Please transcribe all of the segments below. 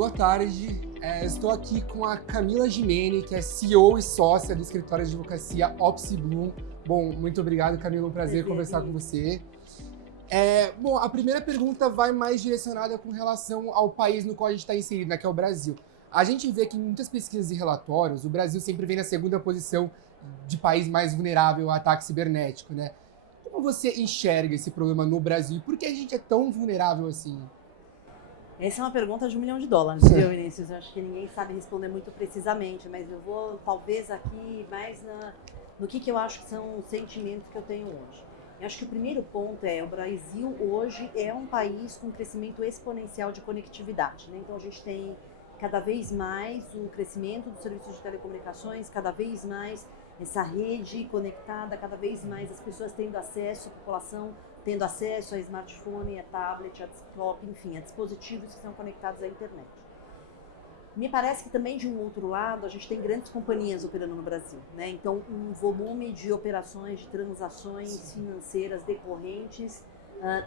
Boa tarde. Estou aqui com a Camila Gimene, que é CEO e sócia do escritório de advocacia Opsi Bloom. Bom, muito obrigado, Camila. Um prazer conversar com você. Bom, a primeira pergunta vai mais direcionada com relação ao país no qual a gente está inserido, né, que é o Brasil. A gente vê que em muitas pesquisas e relatórios, o Brasil sempre vem na segunda posição de país mais vulnerável a ataque cibernético, né? Como você enxerga esse problema no Brasil e por que a gente é tão vulnerável assim? Essa é uma pergunta de $1 milhão, viu, Vinícius? Eu acho que ninguém sabe responder muito precisamente, mas eu vou talvez aqui mais no que eu acho que são os sentimentos que eu tenho hoje. Eu acho que o primeiro ponto o Brasil hoje é um país com crescimento exponencial de conectividade, né? Então a gente tem cada vez mais o crescimento dos serviços de telecomunicações, cada vez mais essa rede conectada, cada vez mais as pessoas tendo acesso, a população tendo acesso a smartphone, a tablet, a desktop, enfim, a dispositivos que estão conectados à internet. Me parece que também, de um outro lado, a gente tem grandes companhias operando no Brasil, né? Então, um volume de operações, de transações financeiras decorrentes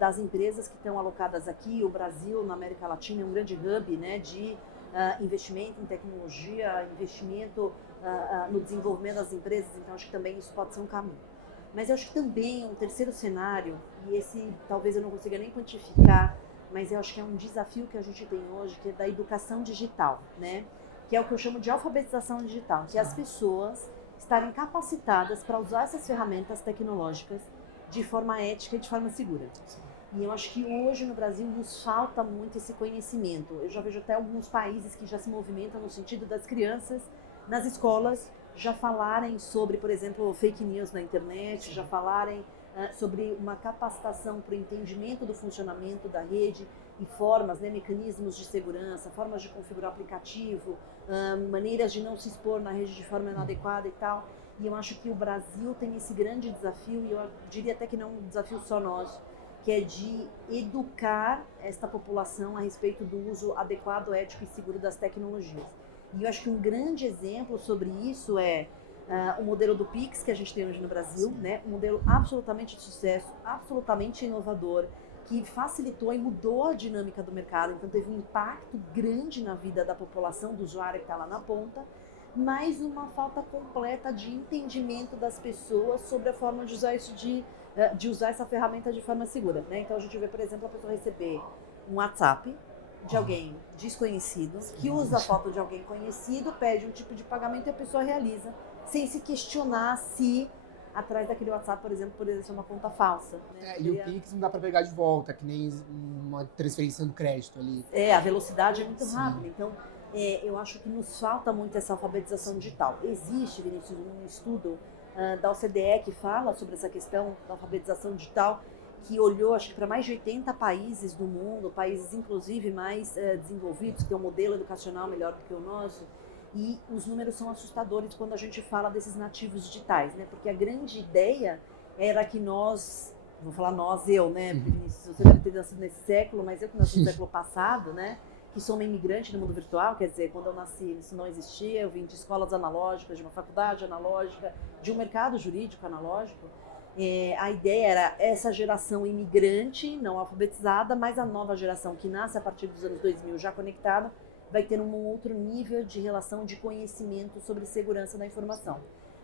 das empresas que estão alocadas aqui. O Brasil, na América Latina, é um grande hub, né, de investimento em tecnologia, investimento no desenvolvimento das empresas, então acho que também isso pode ser um caminho. Mas eu acho que também um terceiro cenário, e esse talvez eu não consiga nem quantificar, mas eu acho que é um desafio que a gente tem hoje, que é da educação digital, né? Que é o que eu chamo de alfabetização digital, que é as pessoas estarem capacitadas para usar essas ferramentas tecnológicas de forma ética e de forma segura. E eu acho que hoje no Brasil nos falta muito esse conhecimento. Eu já vejo até alguns países que já se movimentam no sentido das crianças nas escolas já falarem sobre, por exemplo, fake news na internet, já falarem sobre uma capacitação para o entendimento do funcionamento da rede e formas, né, mecanismos de segurança, formas de configurar o aplicativo, maneiras de não se expor na rede de forma inadequada e tal. E eu acho que o Brasil tem esse grande desafio, e eu diria até que não é um desafio só nosso, que é de educar esta população a respeito do uso adequado, ético e seguro das tecnologias. E eu acho que um grande exemplo sobre isso é o modelo do Pix que a gente tem hoje no Brasil, né? Um modelo absolutamente de sucesso, absolutamente inovador, que facilitou e mudou a dinâmica do mercado, então teve um impacto grande na vida da população, do usuário que está lá na ponta, mas uma falta completa de entendimento das pessoas sobre a forma de usar isso, de usar essa ferramenta de forma segura, né? Então a gente vê, por exemplo, a pessoa receber um WhatsApp de alguém desconhecido, que usa a foto de alguém conhecido, pede um tipo de pagamento e a pessoa realiza, sem se questionar se atrás daquele WhatsApp, por exemplo, poderia ser uma conta falsa. Né? E o Pix não dá para pegar de volta, que nem uma transferência do crédito ali. A velocidade é muito rápida, então eu acho que nos falta muito essa alfabetização digital. Existe, Vinícius, um estudo da OCDE que fala sobre essa questão da alfabetização digital, que olhou, acho que para mais de 80 países do mundo, países inclusive mais desenvolvidos, que têm um modelo educacional melhor do que o nosso, e os números são assustadores quando a gente fala desses nativos digitais, né? Porque a grande ideia era que nós, vou falar nós, eu, né? Vinícius, você deve ter nascido nesse século, mas eu que nasci no século passado, né? Que sou uma imigrante no mundo virtual, quer dizer, quando eu nasci isso não existia, eu vim de escolas analógicas, de uma faculdade analógica, de um mercado jurídico analógico. A ideia era essa geração imigrante, não alfabetizada, mas a nova geração que nasce a partir dos anos 2000 já conectada, vai ter um outro nível de relação de conhecimento sobre segurança da informação.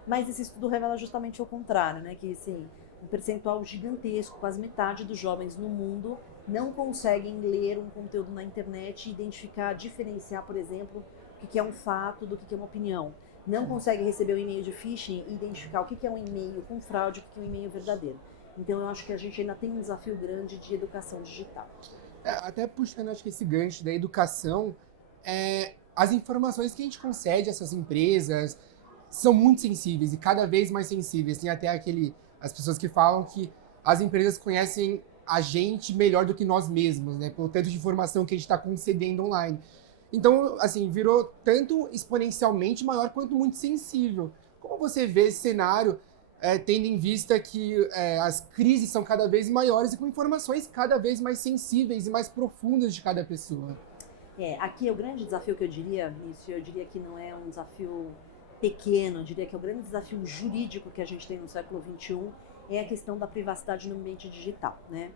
Mas esse estudo revela justamente o contrário, né? Que assim, um percentual gigantesco, quase metade dos jovens no mundo não conseguem ler um conteúdo na internet e identificar, diferenciar, por exemplo, o que é um fato do que é uma opinião. Não consegue receber um e-mail de phishing e identificar o que é um e-mail com fraude e o que é um e-mail verdadeiro. Então eu acho que a gente ainda tem um desafio grande de educação digital. Até puxando, acho que esse gancho da educação, as informações que a gente concede a essas empresas são muito sensíveis e cada vez mais sensíveis. Tem até as pessoas que falam que as empresas conhecem a gente melhor do que nós mesmos, né? Pelo tanto de informação que a gente está concedendo online. Então, assim, virou tanto exponencialmente maior quanto muito sensível. Como você vê esse cenário, tendo em vista que as crises são cada vez maiores e com informações cada vez mais sensíveis e mais profundas de cada pessoa? Aqui é o grande desafio que eu diria que não é um desafio pequeno, eu diria que é o grande desafio jurídico que a gente tem no século XXI é a questão da privacidade no ambiente digital, né?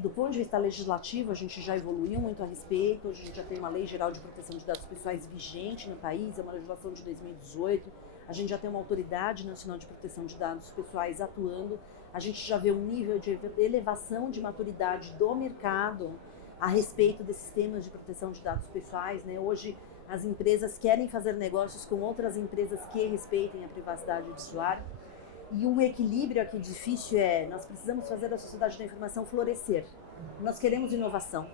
Do ponto de vista legislativo, a gente já evoluiu muito a respeito, hoje a gente já tem uma Lei Geral de Proteção de Dados Pessoais vigente no país, é uma legislação de 2018, a gente já tem uma Autoridade Nacional de Proteção de Dados Pessoais atuando, a gente já vê um nível de elevação de maturidade do mercado a respeito desses temas de proteção de dados pessoais, né? Hoje as empresas querem fazer negócios com outras empresas que respeitem a privacidade do usuário. E um equilíbrio aqui difícil nós precisamos fazer a sociedade da informação florescer. Nós queremos inovação.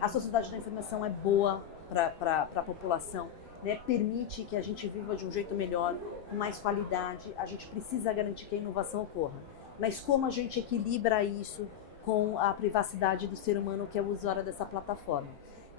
A sociedade da informação é boa para a população, né? Permite que a gente viva de um jeito melhor, com mais qualidade. A gente precisa garantir que a inovação ocorra. Mas como a gente equilibra isso com a privacidade do ser humano que é o usuário dessa plataforma?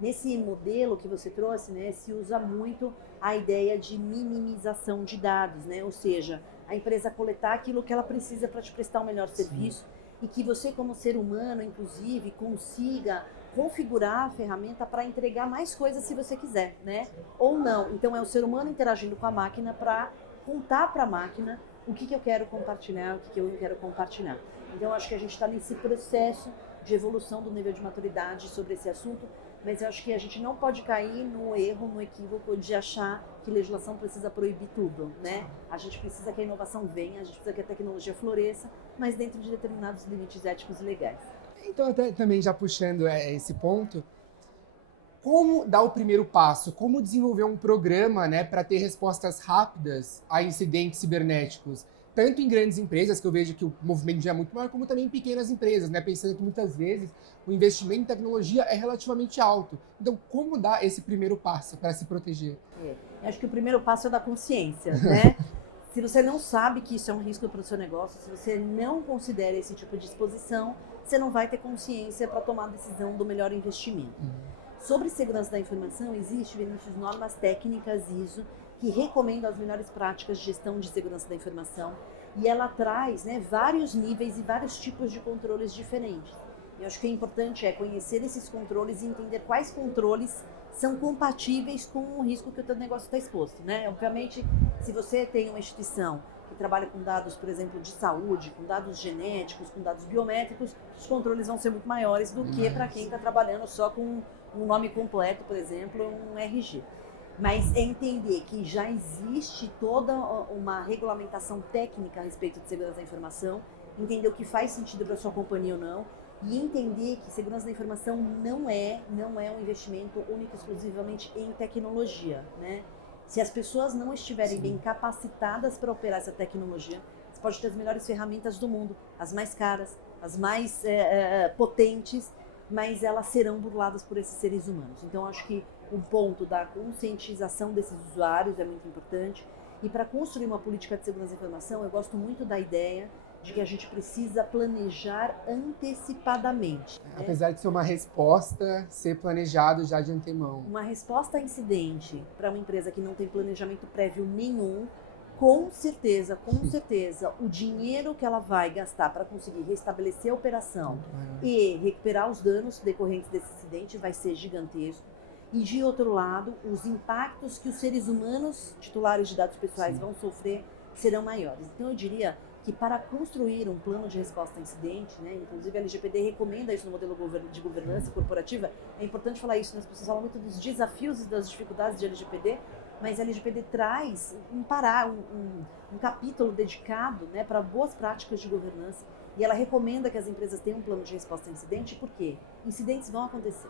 Nesse modelo que você trouxe, né, se usa muito a ideia de minimização de dados, né? Ou seja, a empresa coletar aquilo que ela precisa para te prestar um melhor serviço e que você, como ser humano, inclusive, consiga configurar a ferramenta para entregar mais coisas se você quiser, né? Ou não. Então, é o ser humano interagindo com a máquina para contar para a máquina o que eu quero compartilhar, o que eu não quero compartilhar. Então, acho que a gente está nesse processo de evolução do nível de maturidade sobre esse assunto, mas eu acho que a gente não pode cair no erro, no equívoco de achar que legislação precisa proibir tudo, né? A gente precisa que a inovação venha, a gente precisa que a tecnologia floresça, mas dentro de determinados limites éticos e legais. Então, até também já puxando esse ponto, como dar o primeiro passo? Como desenvolver um programa, né, para ter respostas rápidas a incidentes cibernéticos? Tanto em grandes empresas, que eu vejo que o movimento já é muito maior, como também em pequenas empresas, né? Pensando que muitas vezes o investimento em tecnologia é relativamente alto. Então, como dar esse primeiro passo para se proteger? Eu acho que o primeiro passo é da consciência, né? Se você não sabe que isso é um risco para o seu negócio, se você não considera esse tipo de exposição, você não vai ter consciência para tomar a decisão do melhor investimento. Sobre segurança da informação, existe, Vinícius, normas técnicas ISO que recomendam as melhores práticas de gestão de segurança da informação, e ela traz, né, vários níveis e vários tipos de controles diferentes. Eu acho que o importante conhecer esses controles e entender quais controles são compatíveis com o risco que o teu negócio está exposto, né? Obviamente, se você tem uma instituição que trabalha com dados, por exemplo, de saúde, com dados genéticos, com dados biométricos, os controles vão ser muito maiores do que para quem está trabalhando só com um nome completo, por exemplo, um RG. Mas é entender que já existe toda uma regulamentação técnica a respeito de segurança da informação, entender o que faz sentido para a sua companhia ou não, e entender que segurança da informação não é um investimento único e exclusivamente em tecnologia, né? Se as pessoas não estiverem bem capacitadas para operar essa tecnologia, você pode ter as melhores ferramentas do mundo, as mais caras, as mais potentes, mas elas serão burladas por esses seres humanos. Então, acho que o ponto da conscientização desses usuários é muito importante. E para construir uma política de segurança da informação, eu gosto muito da ideia de que a gente precisa planejar antecipadamente. Né? Apesar de ser uma resposta, ser planejado já de antemão. Uma resposta a incidente para uma empresa que não tem planejamento prévio nenhum, com certeza, o dinheiro que ela vai gastar para conseguir restabelecer a operação e recuperar os danos decorrentes desse incidente vai ser gigantesco. E, de outro lado, os impactos que os seres humanos titulares de dados pessoais vão sofrer serão maiores. Então, eu diria que para construir um plano de resposta a incidente, né, inclusive a LGPD recomenda isso no modelo de governança corporativa, é importante falar isso, né? As pessoas falam muito dos desafios e das dificuldades de LGPD, mas a LGPD traz um capítulo dedicado, né, para boas práticas de governança, e ela recomenda que as empresas tenham um plano de resposta a incidente, porque incidentes vão acontecer.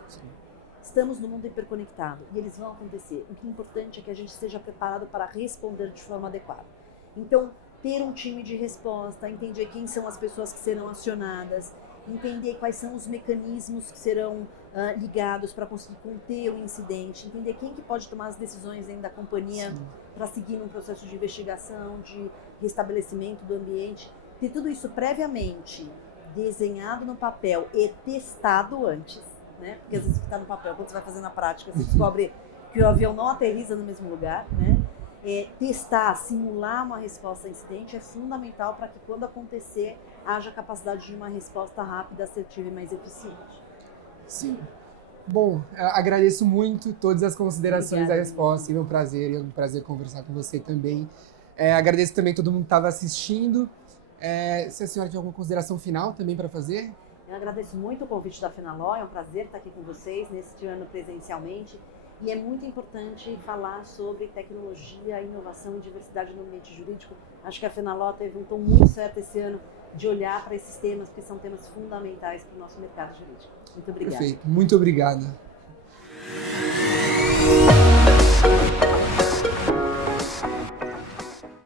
Estamos no mundo hiperconectado e eles vão acontecer. O que é importante é que a gente esteja preparado para responder de forma adequada. Então, ter um time de resposta, entender quem são as pessoas que serão acionadas, entender quais são os mecanismos que serão ligados para conseguir conter o incidente, entender quem que pode tomar as decisões dentro da companhia para seguir num processo de investigação, de restabelecimento do ambiente. Ter tudo isso previamente desenhado no papel e testado antes, né? Porque às vezes o que está no papel, quando você vai fazer na prática, você descobre que o avião não aterriza no mesmo lugar, né? Testar, simular uma resposta a incidente é fundamental para que quando acontecer, haja capacidade de uma resposta rápida, assertiva e mais eficiente. Sim. Bom, agradeço muito todas as considerações da resposta, e é um prazer conversar com você também. Agradeço também todo mundo que estava assistindo. Se a senhora tem alguma consideração final também para fazer? Eu agradeço muito o convite da Fenaló, é um prazer estar aqui com vocês neste ano presencialmente. E é muito importante falar sobre tecnologia, inovação e diversidade no ambiente jurídico. Acho que a Fenaló teve um tom muito certo esse ano de olhar para esses temas, porque são temas fundamentais para o nosso mercado jurídico. Muito obrigada. Perfeito, muito obrigada.